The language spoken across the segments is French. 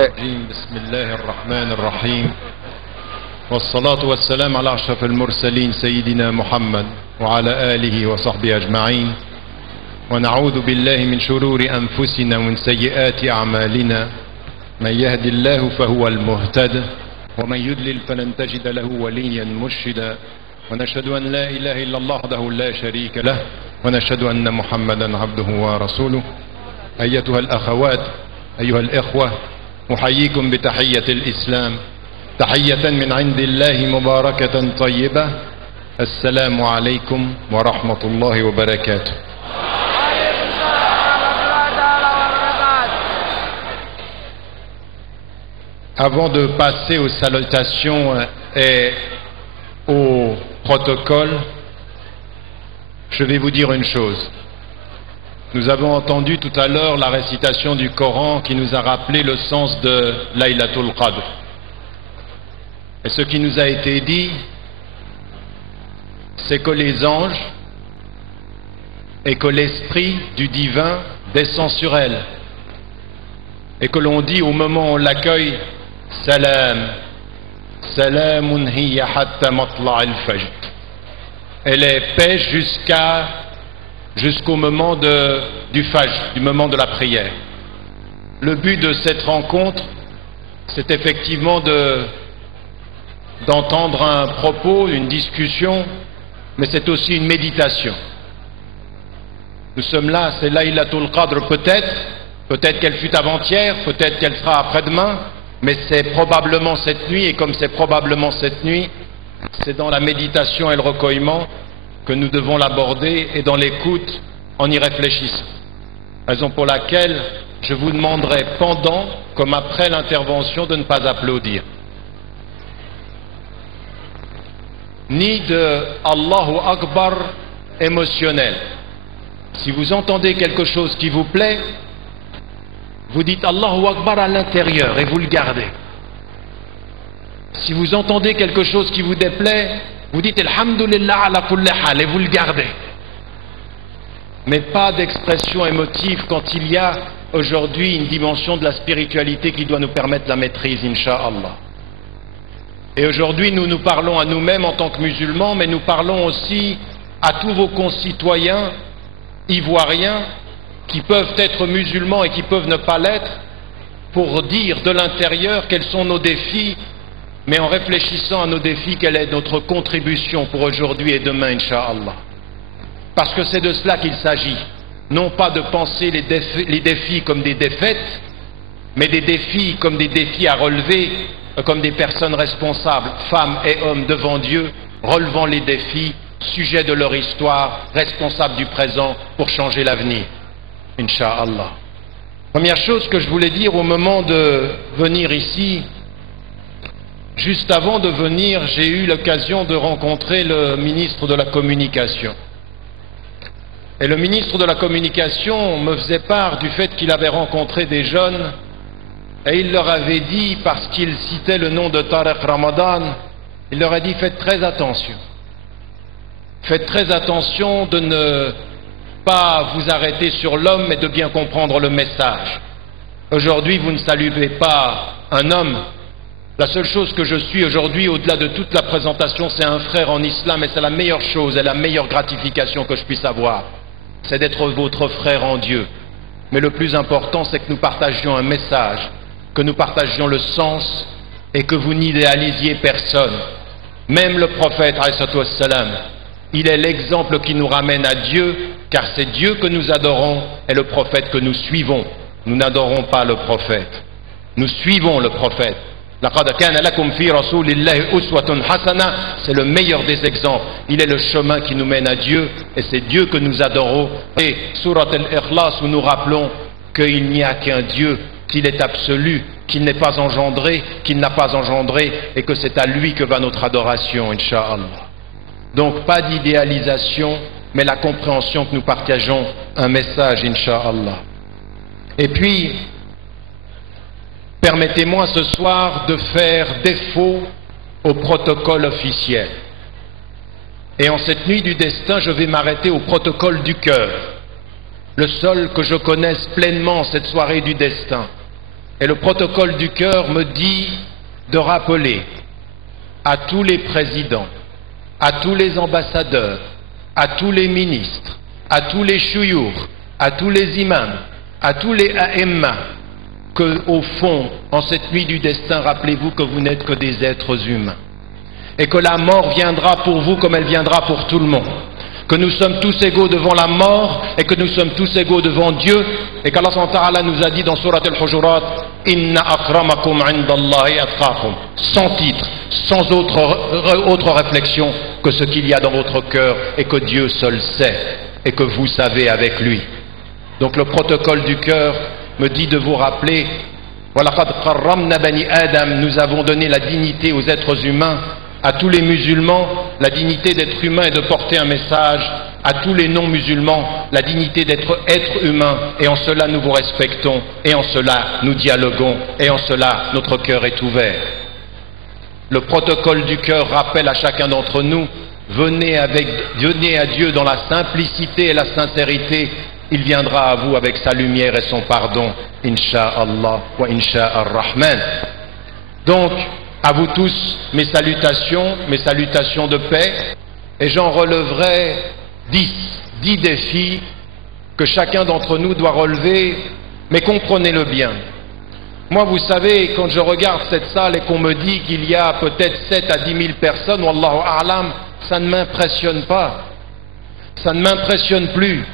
بسم الله الرحمن الرحيم والصلاة والسلام على أشرف المرسلين سيدنا محمد وعلى آله وصحبه أجمعين ونعوذ بالله من شرور أنفسنا ومن سيئات أعمالنا من يهد الله فهو المهتد ومن يضلل فلن تجد له وليا مرشدا ونشهد أن لا إله إلا الله وحده لا شريك له ونشهد أن محمدا عبده ورسوله. أيتها الأخوات أيها الإخوة، أحييكم بتحية الإسلام، تحية من عند الله مباركة طيبة. السلام عليكم ورحمة الله وبركاته. Avant de passer aux salutations et au protocole, je vais vous dire une chose. Nous avons entendu tout à l'heure la récitation du Coran qui nous a rappelé le sens de Laylatul Qadr. Et ce qui nous a été dit, c'est que les anges et que l'esprit du divin descend sur elle. Et que l'on dit au moment où on l'accueille, Salam, Salamun hiya hatta matla'il fajr. Elle est paix jusqu'au moment du Fajr, du moment de la prière. Le but de cette rencontre, c'est effectivement d'entendre un propos, une discussion, mais c'est aussi une méditation. Nous sommes là, c'est Laylatul Qadr peut-être qu'elle fut avant-hier, peut-être qu'elle sera après-demain, mais c'est probablement cette nuit, et comme c'est probablement cette nuit, c'est dans la méditation et le recueillement que nous devons l'aborder, et dans l'écoute en y réfléchissant. Raison pour laquelle je vous demanderai pendant comme après l'intervention de ne pas applaudir. Ni de Allahu Akbar émotionnel. Si vous entendez quelque chose qui vous plaît, vous dites Allahu Akbar à l'intérieur et vous le gardez. Si vous entendez quelque chose qui vous déplaît, vous dites Alhamdulillah ala kulli hal et vous le gardez. Mais pas d'expression émotive quand il y a aujourd'hui une dimension de la spiritualité qui doit nous permettre la maîtrise, Inch'Allah. Et aujourd'hui, nous nous parlons à nous-mêmes en tant que musulmans, mais nous parlons aussi à tous vos concitoyens ivoiriens qui peuvent être musulmans et qui peuvent ne pas l'être, pour dire de l'intérieur quels sont nos défis, mais en réfléchissant à nos défis, quelle est notre contribution pour aujourd'hui et demain, Inch'Allah. Parce que c'est de cela qu'il s'agit. Non pas de penser les défis comme des défaites, mais des défis comme des défis à relever, comme des personnes responsables, femmes et hommes devant Dieu, relevant les défis, sujets de leur histoire, responsables du présent pour changer l'avenir. Inch'Allah. Première chose que je voulais dire au moment de venir ici, juste avant de venir, j'ai eu l'occasion de rencontrer le ministre de la Communication. Et le ministre de la Communication me faisait part du fait qu'il avait rencontré des jeunes et il leur avait dit, parce qu'il citait le nom de Tariq Ramadan, il leur a dit faites très attention. Faites très attention de ne pas vous arrêter sur l'homme, mais de bien comprendre le message. Aujourd'hui, vous ne saluez pas un homme. La seule chose que je suis aujourd'hui, au-delà de toute la présentation, c'est un frère en islam, et c'est la meilleure chose et la meilleure gratification que je puisse avoir. C'est d'être votre frère en Dieu. Mais le plus important, c'est que nous partagions un message, que nous partagions le sens, et que vous n'idéalisiez personne. Même le prophète, alayhi salam, il est l'exemple qui nous ramène à Dieu, car c'est Dieu que nous adorons et le prophète que nous suivons. Nous n'adorons pas le prophète. Nous suivons le prophète. C'est le meilleur des exemples. Il est le chemin qui nous mène à Dieu et c'est Dieu que nous adorons. Et Surat al-Ikhlas où nous rappelons qu'il n'y a qu'un Dieu, qu'il est absolu, qu'il n'est pas engendré, qu'il n'a pas engendré et que c'est à lui que va notre adoration, Inch'Allah. Donc pas d'idéalisation, mais la compréhension que nous partageons un message, Inch'Allah. Et puis, permettez-moi ce soir de faire défaut au protocole officiel. Et en cette nuit du destin, je vais m'arrêter au protocole du cœur, le seul que je connaisse pleinement cette soirée du destin. Et le protocole du cœur me dit de rappeler à tous les présidents, à tous les ambassadeurs, à tous les ministres, à tous les chouyours, à tous les imams, à tous les aïmmas, que, au fond, en cette nuit du destin, rappelez-vous que vous n'êtes que des êtres humains. Et que la mort viendra pour vous comme elle viendra pour tout le monde. Que nous sommes tous égaux devant la mort et que nous sommes tous égaux devant Dieu. Et qu'Allah SWT nous a dit dans Surat al-Hujurat, Inna akramakum indallahi atqakum. Sans titre, sans autre réflexion que ce qu'il y a dans votre cœur et que Dieu seul sait et que vous savez avec lui. Donc le protocole du cœur me dit de vous rappeler, وَلَقَدْ قَرَّمْنَا بَنِي آدَمَ, nous avons donné la dignité aux êtres humains, à tous les musulmans, la dignité d'être humain et de porter un message, à tous les non-musulmans, la dignité d'être être humain, et en cela nous vous respectons, et en cela nous dialoguons, et en cela notre cœur est ouvert. Le protocole du cœur rappelle à chacun d'entre nous, venez à Dieu dans la simplicité et la sincérité, il viendra à vous avec sa lumière et son pardon, Inch'Allah wa Inch'Ar-Rahman. Donc, à vous tous, mes salutations de paix, et j'en releverai 10 défis que chacun d'entre nous doit relever, mais comprenez-le bien. Moi, vous savez, quand je regarde cette salle et qu'on me dit qu'il y a peut-être 7 à 10 000 personnes, Wallahu a'lam, ça ne m'impressionne pas. Ça ne m'impressionne plus.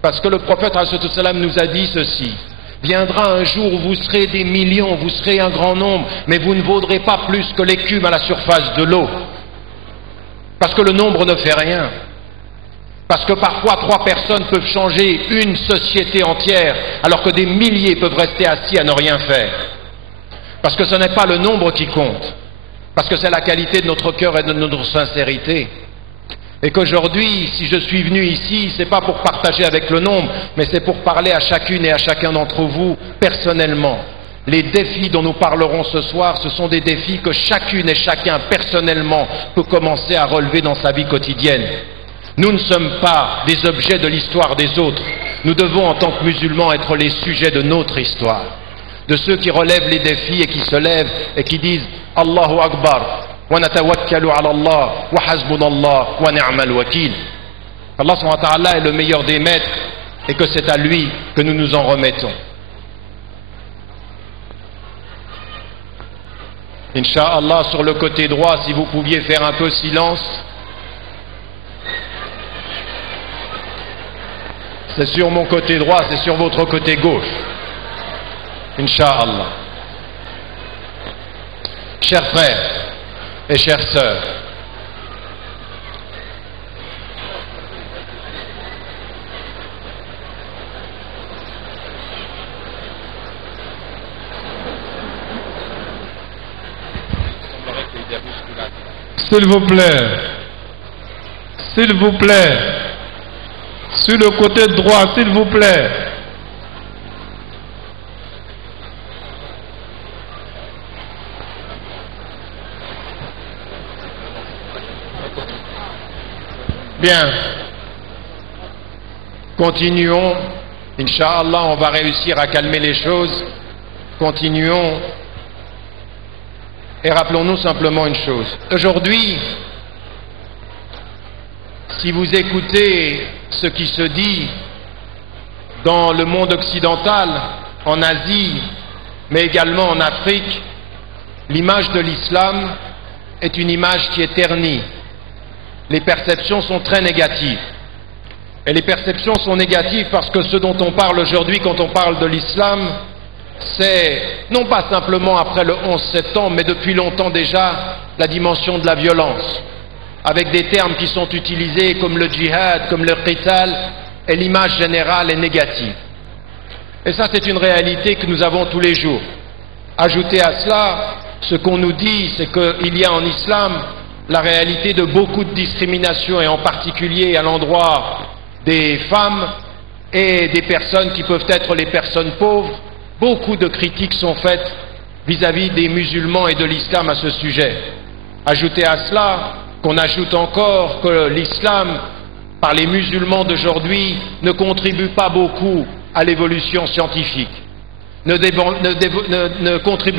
Parce que le prophète nous a dit ceci. Viendra un jour où vous serez des millions, vous serez un grand nombre, mais vous ne vaudrez pas plus que l'écume à la surface de l'eau. Parce que le nombre ne fait rien. Parce que parfois 3 personnes peuvent changer une société entière, alors que des milliers peuvent rester assis à ne rien faire. Parce que ce n'est pas le nombre qui compte. Parce que c'est la qualité de notre cœur et de notre sincérité. Et qu'aujourd'hui, si je suis venu ici, c'est pas pour partager avec le nombre, mais c'est pour parler à chacune et à chacun d'entre vous personnellement. Les défis dont nous parlerons ce soir, ce sont des défis que chacune et chacun personnellement peut commencer à relever dans sa vie quotidienne. Nous ne sommes pas des objets de l'histoire des autres. Nous devons, en tant que musulmans, être les sujets de notre histoire. De ceux qui relèvent les défis et qui se lèvent et qui disent « Allahu Akbar ». وَنَتَوَكَّلُ عَلَى اللَّهِ وَحَسْبُنَا اللَّهُ وَنِعْمَ الْوَكِيلُ. Allah subhanahu wa ta'ala est le meilleur des maîtres et que c'est à lui que nous nous en remettons. Inch'Allah, sur le côté droit, si vous pouviez faire un peu silence. C'est sur mon côté droit, c'est sur votre côté gauche. Inch'Allah. Chers frères et chères sœurs, s'il vous plaît, sur le côté droit, s'il vous plaît. Bien. Continuons. Inch'Allah, on va réussir à calmer les choses. Continuons. Et rappelons-nous simplement une chose. Aujourd'hui, si vous écoutez ce qui se dit dans le monde occidental, en Asie, mais également en Afrique, l'image de l'islam est une image qui est ternie. Les perceptions sont très négatives. Et les perceptions sont négatives parce que ce dont on parle aujourd'hui quand on parle de l'islam, c'est non pas simplement après le 11 septembre, mais depuis longtemps déjà, la dimension de la violence, avec des termes qui sont utilisés comme le djihad, comme le qital, et l'image générale est négative. Et ça, c'est une réalité que nous avons tous les jours. Ajoutez à cela, ce qu'on nous dit, c'est qu'il y a en islam la réalité de beaucoup de discrimination, et en particulier à l'endroit des femmes et des personnes qui peuvent être les personnes pauvres. Beaucoup de critiques sont faites vis-à-vis des musulmans et de l'islam à ce sujet. Ajoutez à cela qu'on ajoute encore que l'islam, par les musulmans d'aujourd'hui, ne contribue pas beaucoup à l'évolution scientifique. ne contribue